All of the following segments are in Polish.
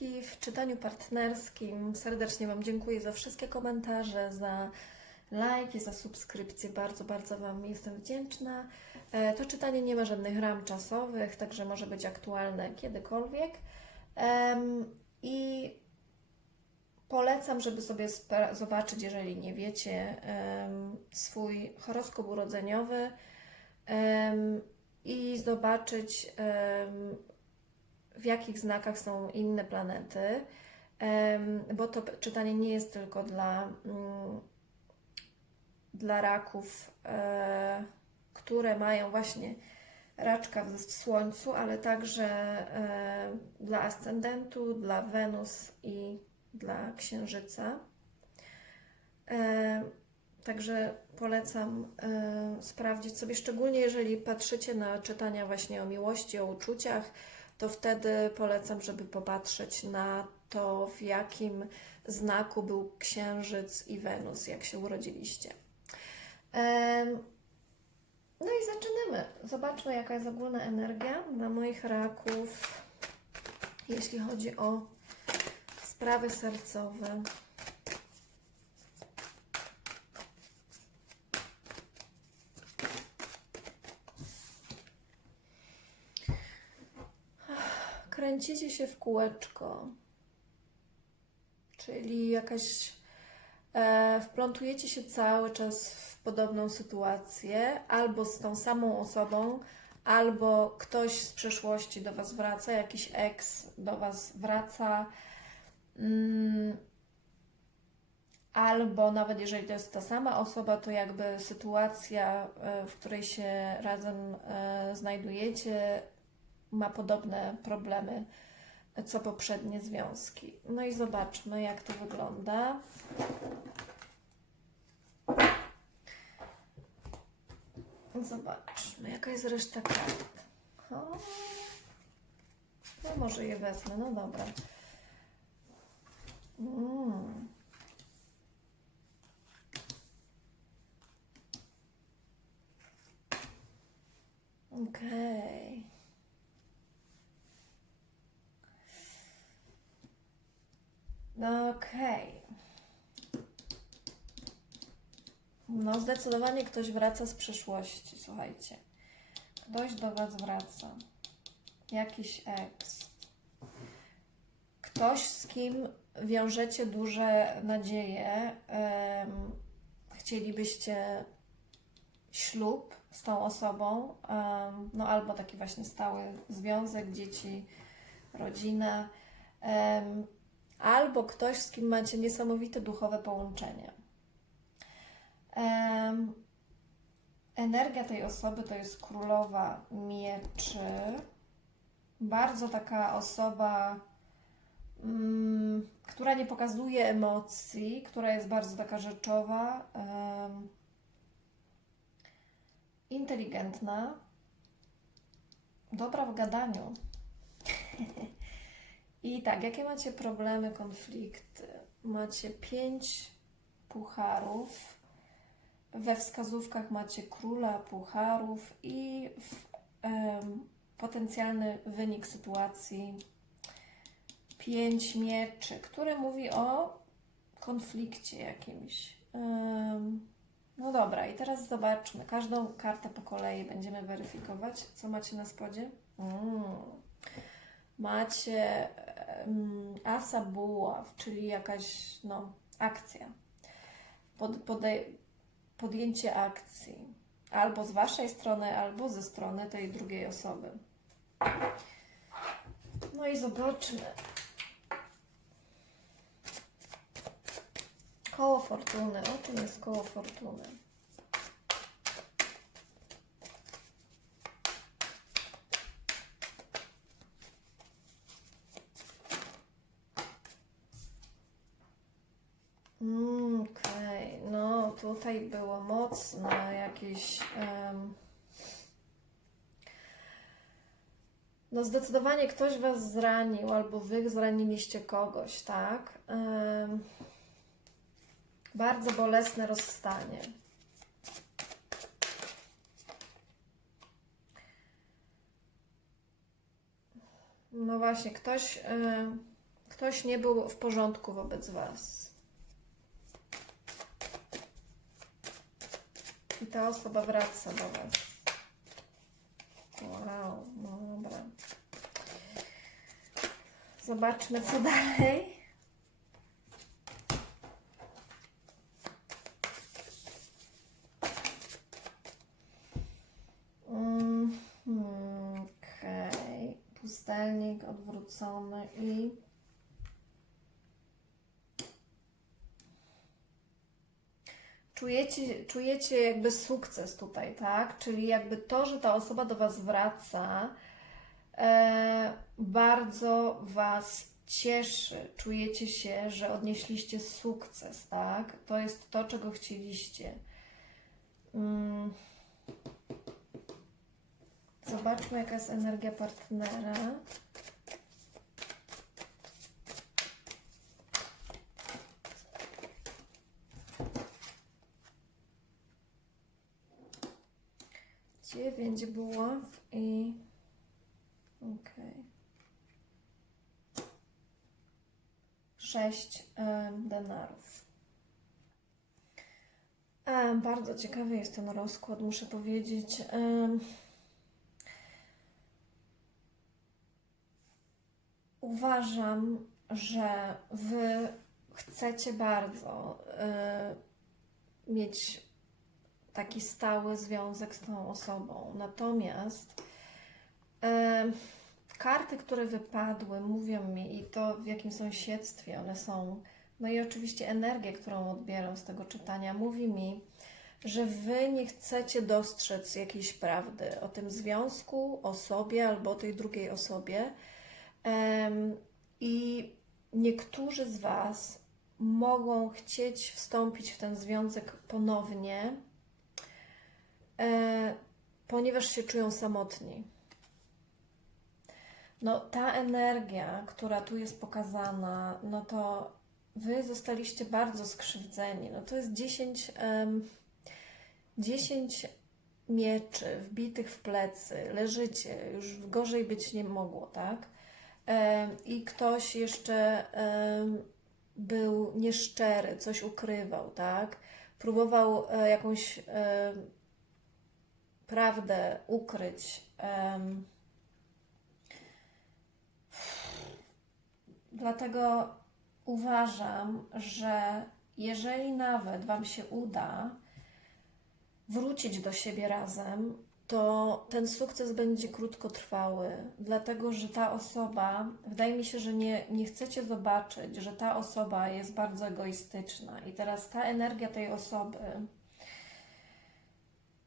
W czytaniu partnerskim. Serdecznie Wam dziękuję za wszystkie komentarze, za lajki, za subskrypcje. Bardzo, bardzo Wam jestem wdzięczna. E, To czytanie nie ma żadnych ram czasowych, także może być aktualne kiedykolwiek. I polecam, żeby sobie zobaczyć, jeżeli nie wiecie, swój horoskop urodzeniowy i zobaczyć, w jakich znakach są inne planety, bo to czytanie nie jest tylko dla, mm, dla raków, e, które mają właśnie raczka w Słońcu, ale także e, dla ascendentu, dla Wenus i dla Księżyca. E, Także polecam sprawdzić sobie, szczególnie jeżeli patrzycie na czytania właśnie o miłości, o uczuciach, to wtedy polecam, żeby popatrzeć na to, w jakim znaku był Księżyc i Wenus, jak się urodziliście. No i zaczynamy. Zobaczmy, jaka jest ogólna energia dla moich raków, jeśli chodzi o sprawy sercowe. Kręcicie się w kółeczko, czyli jakaś. E, wplątujecie się cały czas w podobną sytuację, albo z tą samą osobą, albo ktoś z przeszłości do Was wraca, jakiś ex do Was wraca. Mm, albo nawet jeżeli to jest ta sama osoba, to jakby sytuacja, e, w której się razem e, znajdujecie, ma podobne problemy co poprzednie związki. No i zobaczmy, jak to wygląda. Zobaczmy, jaka jest reszta kart. O, no może je wezmę, no dobra. Mm. Okej. Okej. No, zdecydowanie ktoś wraca z przeszłości, słuchajcie. Ktoś do Was wraca. Jakiś ex. Ktoś, z kim wiążecie duże nadzieje. em, chcielibyście ślub z tą osobą, em, no albo taki właśnie stały związek, dzieci, rodzina. em, albo ktoś, z kim macie niesamowite duchowe połączenie. Energia tej osoby to jest królowa mieczy. Bardzo taka osoba, mm, która nie pokazuje emocji, która jest bardzo taka rzeczowa, inteligentna, dobra w gadaniu. I tak, jakie macie problemy, konflikty? Macie pięć pucharów. We wskazówkach macie króla pucharów i w, em, potencjalny wynik sytuacji pięć mieczy, który mówi o konflikcie jakimś. No dobra, i teraz zobaczmy. Każdą kartę po kolei będziemy weryfikować. Co macie na spodzie? Mm. Macie asa buław, czyli jakaś no, akcja. Pod, podej- podjęcie akcji. Albo z Waszej strony, albo ze strony tej drugiej osoby. No i zobaczmy. Koło fortuny. O czym jest koło fortuny? Mm, Okej, no tutaj było mocno jakieś. em, no zdecydowanie ktoś Was zranił, albo Wy zraniliście kogoś, tak? Em, bardzo bolesne rozstanie. No właśnie, ktoś, Ktoś nie był w porządku wobec Was. I ta osoba wraca do Was. Wow, no dobra. Zobaczmy, co dalej. Mm, Okej. Pustelnik odwrócony i. Czujecie, czujecie jakby sukces tutaj, tak? Czyli jakby to, że ta osoba do Was wraca, e, bardzo Was cieszy. Czujecie się, że odnieśliście sukces, tak? To jest to, czego chcieliście. Mm. Zobaczmy, jaka jest energia partnera. Dziewięć buław i... Okej. Sześć em, denarów. Bardzo ciekawy jest ten rozkład, muszę powiedzieć. Uważam, że Wy chcecie bardzo y, mieć taki stały związek z tą osobą. Natomiast y, karty, które wypadły, mówią mi i to w jakim sąsiedztwie one są, no i oczywiście energię, którą odbieram z tego czytania, mówi mi, że Wy nie chcecie dostrzec jakiejś prawdy o tym związku, o sobie albo o tej drugiej osobie. I niektórzy z Was mogą chcieć wstąpić w ten związek ponownie, e, ponieważ się czują samotni. No, ta energia, która tu jest pokazana, no to Wy zostaliście bardzo skrzywdzeni. No to jest 10, em, 10 mieczy wbitych w plecy, leżycie, już gorzej być nie mogło, tak? I ktoś jeszcze był nieszczery, coś ukrywał, tak? Próbował e, jakąś prawdę ukryć. Dlatego uważam, że jeżeli nawet Wam się uda wrócić do siebie razem, to ten sukces będzie krótkotrwały, dlatego że ta osoba, wydaje mi się, że nie, nie chcecie zobaczyć, że ta osoba jest bardzo egoistyczna. I teraz ta energia tej osoby,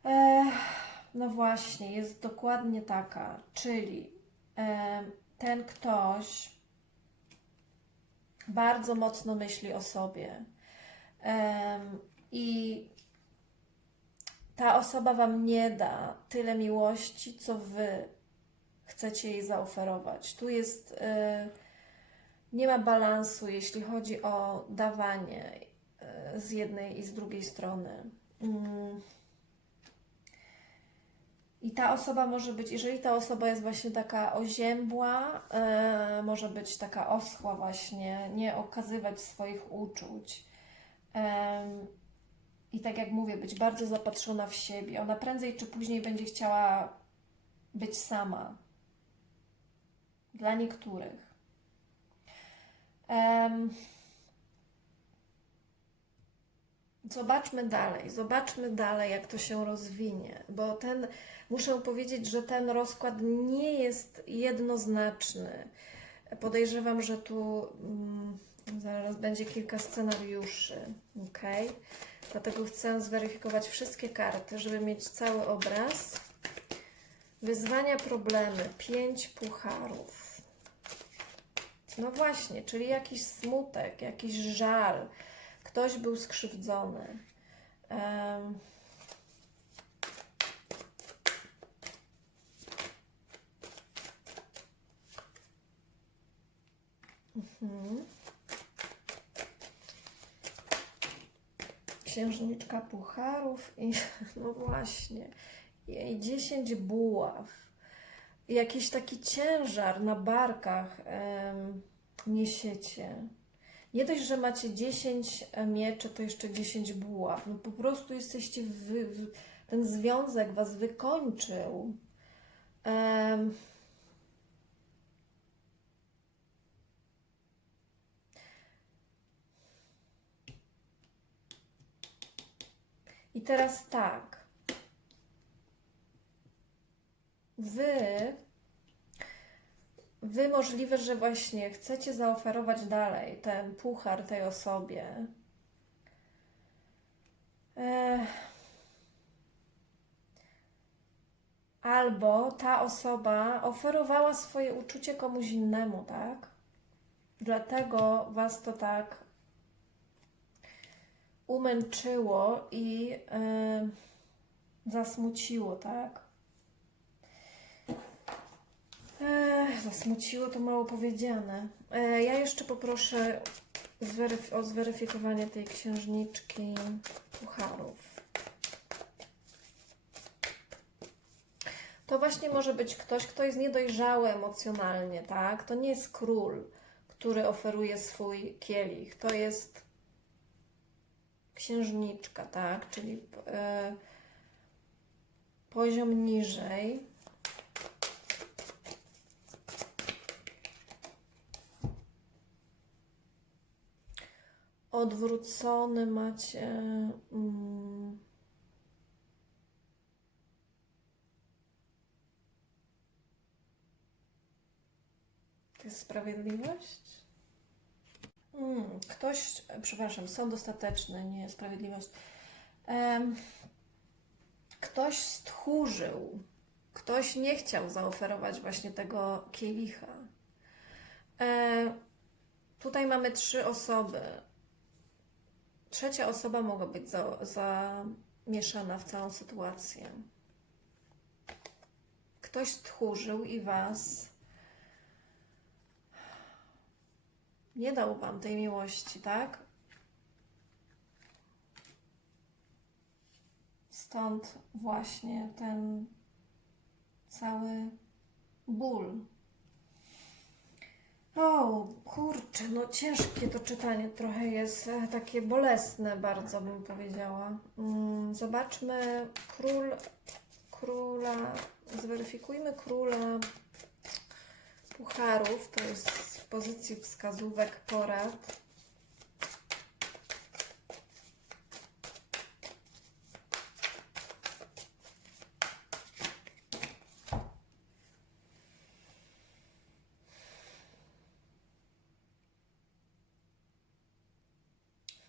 e, no właśnie, jest dokładnie taka, czyli e, ten ktoś bardzo mocno myśli o sobie. Em, I ta osoba Wam nie da tyle miłości, co Wy chcecie jej zaoferować. Tu jest, y, nie ma balansu, jeśli chodzi o dawanie y, z jednej i z drugiej strony. Mm. I ta osoba może być, jeżeli ta osoba jest właśnie taka oziębła, e, może być taka oschła właśnie, nie okazywać swoich uczuć. Em, I tak jak mówię, być bardzo zapatrzona w siebie. Ona prędzej czy później będzie chciała być sama. Dla niektórych. Em, Zobaczmy dalej, zobaczmy dalej, jak to się rozwinie, bo ten, muszę powiedzieć, że ten rozkład nie jest jednoznaczny. Podejrzewam, że tu mm, zaraz będzie kilka scenariuszy, ok? Dlatego chcę zweryfikować wszystkie karty, żeby mieć cały obraz. Wyzwania, problemy, pięć pucharów. No właśnie, czyli jakiś smutek, jakiś żal, ktoś był skrzywdzony. Em, Mhm. Księżniczka pucharów i no właśnie, i 10 buław. Jakiś taki ciężar na barkach. em, niesiecie. Nie dość, że macie 10 mieczy, to jeszcze 10 buław. No po prostu jesteście, ten związek was wykończył. I teraz tak. Wy, wy możliwe, że właśnie chcecie zaoferować dalej ten puchar tej osobie. Albo ta osoba oferowała swoje uczucie komuś innemu, tak? Dlatego was to tak umęczyło i e, zasmuciło, tak? Ech, zasmuciło to mało powiedziane. E, ja jeszcze poproszę zweryf- o zweryfikowanie tej księżniczki pucharów. To właśnie może być ktoś, kto jest niedojrzały emocjonalnie, tak? To nie jest król, który oferuje swój kielich. To jest księżniczka, tak? Czyli e, poziom niżej. Odwrócony macie. Mm, to jest sprawiedliwość? Mm, ktoś, przepraszam, sąd ostateczny, nie sprawiedliwość. Ktoś stchórzył, ktoś nie chciał zaoferować właśnie tego kielicha. Tutaj mamy trzy osoby. Trzecia osoba mogła być za, zamieszana w całą sytuację. Ktoś stchórzył i was nie dał wam tej miłości, tak? Stąd właśnie ten cały ból. O, kurczę, no ciężkie to czytanie trochę jest, e, takie bolesne bardzo bym powiedziała. Mm, Zobaczmy król, króla, zweryfikujmy króla pucharów, to jest w pozycji wskazówek porad.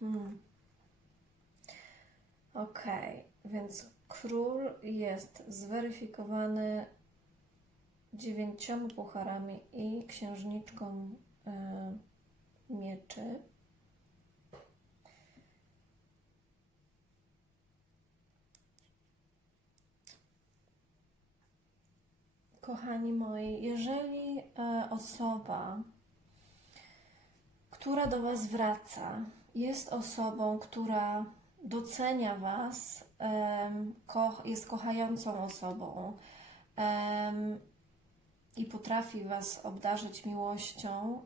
Hmm. Okej, więc król jest zweryfikowany dziewięcioma pucharami i księżniczką e, mieczy. Kochani moi, jeżeli e, osoba, która do Was wraca, jest osobą, która docenia Was, ko- jest kochającą osobą i potrafi Was obdarzyć miłością,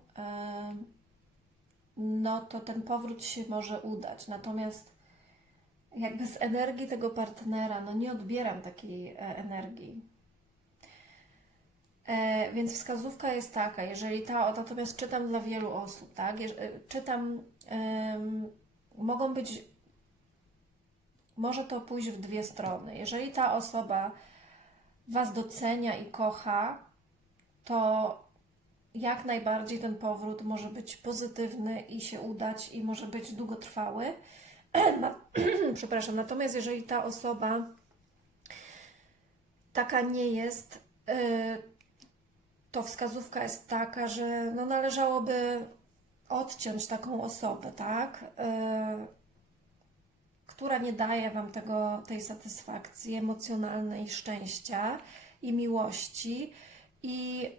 no to ten powrót się może udać. Natomiast jakby z energii tego partnera, no nie odbieram takiej e, energii. E, więc wskazówka jest taka, jeżeli ta, natomiast czytam dla wielu osób, tak? E, czytam, mogą być, może to pójść w dwie strony. Jeżeli ta osoba Was docenia i kocha, to jak najbardziej ten powrót może być pozytywny i się udać i może być długotrwały. Przepraszam, natomiast jeżeli ta osoba taka nie jest, y, to wskazówka jest taka, że no należałoby odciąć taką osobę, tak? Y, która nie daje Wam tego, tej satysfakcji emocjonalnej, szczęścia i miłości. I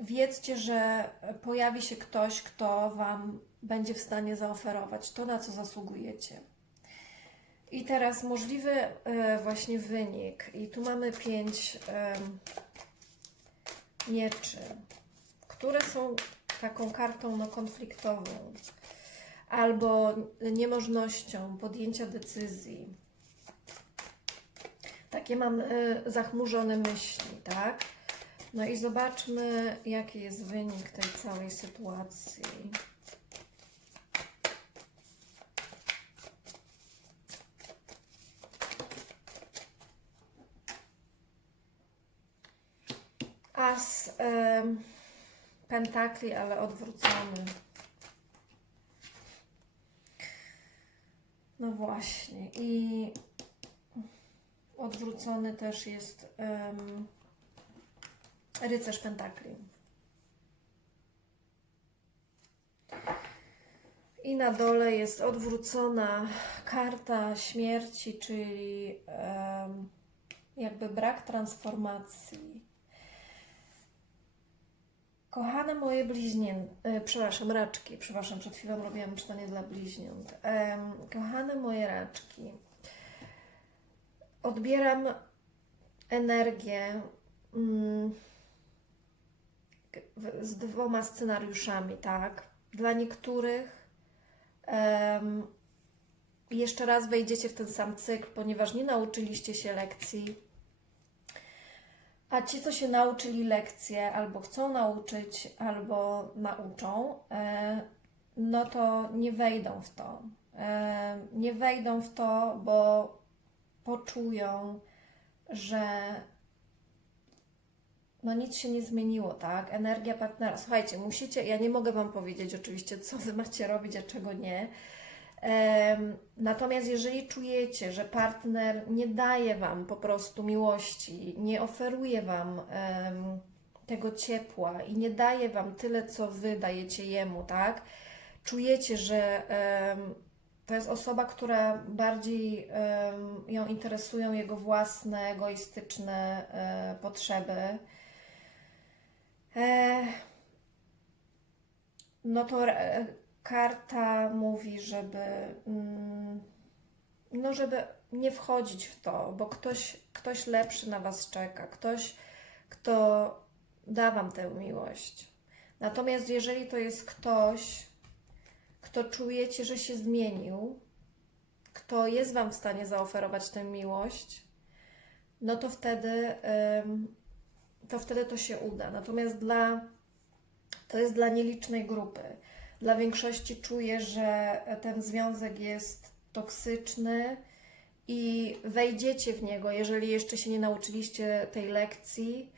wiedzcie, że pojawi się ktoś, kto Wam będzie w stanie zaoferować to, na co zasługujecie. I teraz możliwy e, właśnie wynik. I tu mamy pięć mieczy, które są taką kartą no, konfliktową albo niemożnością podjęcia decyzji. Takie mam y, zachmurzone myśli, tak? No i zobaczmy, jaki jest wynik tej całej sytuacji. As em, pentakli, ale odwrócony. No właśnie. I odwrócony też jest em, rycerz pentakli. I na dole jest odwrócona karta śmierci, czyli em, jakby brak transformacji. Kochane moje bliźnięta, przepraszam, raczki, przepraszam, przed chwilą robiłam czytanie dla bliźniąt. Kochane moje raczki, odbieram energię mm, z dwoma scenariuszami, tak? Dla niektórych em, jeszcze raz wejdziecie w ten sam cykl, ponieważ nie nauczyliście się lekcji. A ci, co się nauczyli lekcje, albo chcą nauczyć, albo nauczą, e, no to nie wejdą w to. E, nie wejdą w to, bo poczują, że no nic się nie zmieniło, tak? Energia partnera. Słuchajcie, musicie, ja nie mogę Wam powiedzieć oczywiście, co Wy macie robić, a czego nie. Natomiast jeżeli czujecie, że partner nie daje Wam po prostu miłości, nie oferuje Wam tego ciepła i nie daje Wam tyle, co Wy dajecie Jemu, tak? Czujecie, że to jest osoba, która bardziej em, ją interesują jego własne, egoistyczne e, potrzeby. E, no to e, karta mówi, żeby mm, no żeby nie wchodzić w to, bo ktoś, ktoś lepszy na Was czeka, ktoś, kto da Wam tę miłość. Natomiast jeżeli to jest ktoś, kto czujecie, że się zmienił, kto jest Wam w stanie zaoferować tę miłość, no to wtedy, to wtedy to się uda. Natomiast dla, to jest dla nielicznej grupy. Dla większości czuję, że ten związek jest toksyczny i wejdziecie w niego, jeżeli jeszcze się nie nauczyliście tej lekcji,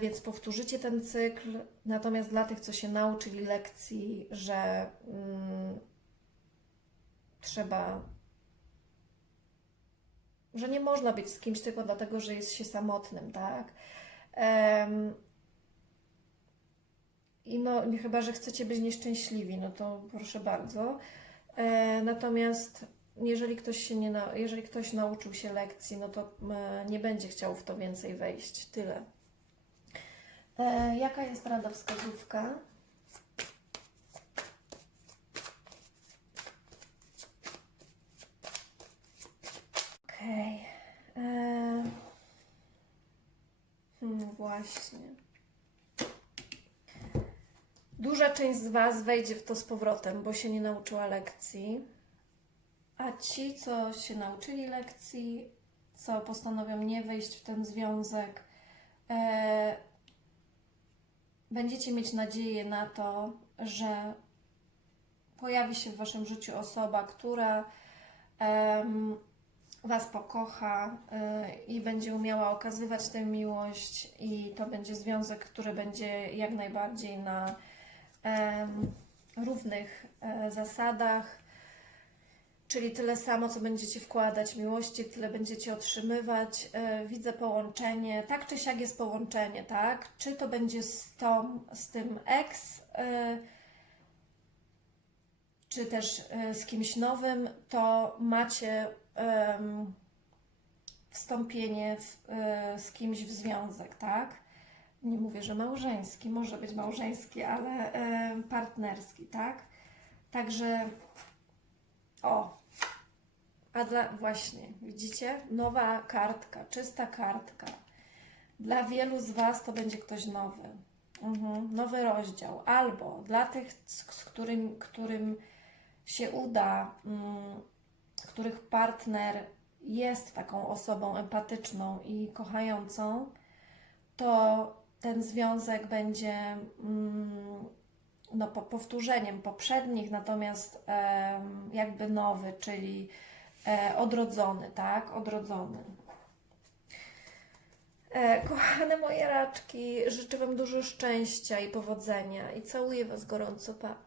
więc powtórzycie ten cykl. Natomiast dla tych, co się nauczyli lekcji, że mm, trzeba, że nie można być z kimś tylko dlatego, że jest się samotnym, tak? Em, i no, chyba, że chcecie być nieszczęśliwi, no to proszę bardzo. E, natomiast jeżeli ktoś się nie, jeżeli ktoś nauczył się lekcji, no to e, nie będzie chciał w to więcej wejść. Tyle. E, jaka jest rada wskazówka? Okej. E, Hmm, właśnie. Duża część z Was wejdzie w to z powrotem, bo się nie nauczyła lekcji. A ci, co się nauczyli lekcji, co postanowią nie wejść w ten związek, e, będziecie mieć nadzieję na to, że pojawi się w Waszym życiu osoba, która em, Was pokocha y, i będzie umiała okazywać tę miłość, i to będzie związek, który będzie jak najbardziej na em, równych e, zasadach, czyli tyle samo, co będziecie wkładać miłości, tyle będziecie otrzymywać. E, Widzę połączenie, tak czy siak jest połączenie, tak? Czy to będzie z, tą, z tym ex, e, czy też e, z kimś nowym, to macie wstąpienie w, z kimś w związek, tak? Nie mówię, że małżeński, może być małżeński, ale partnerski, tak? Także o, a dla właśnie, widzicie? Nowa kartka, czysta kartka. Dla wielu z Was to będzie ktoś nowy. Mhm, nowy rozdział. Albo dla tych, z, którym, którym się uda, mm, których partner jest taką osobą empatyczną i kochającą, to ten związek będzie mm, no, po, powtórzeniem poprzednich, natomiast em, jakby nowy, czyli e, odrodzony, tak? Odrodzony. E, kochane moje raczki, życzę Wam dużo szczęścia i powodzenia i całuję Was gorąco, pa.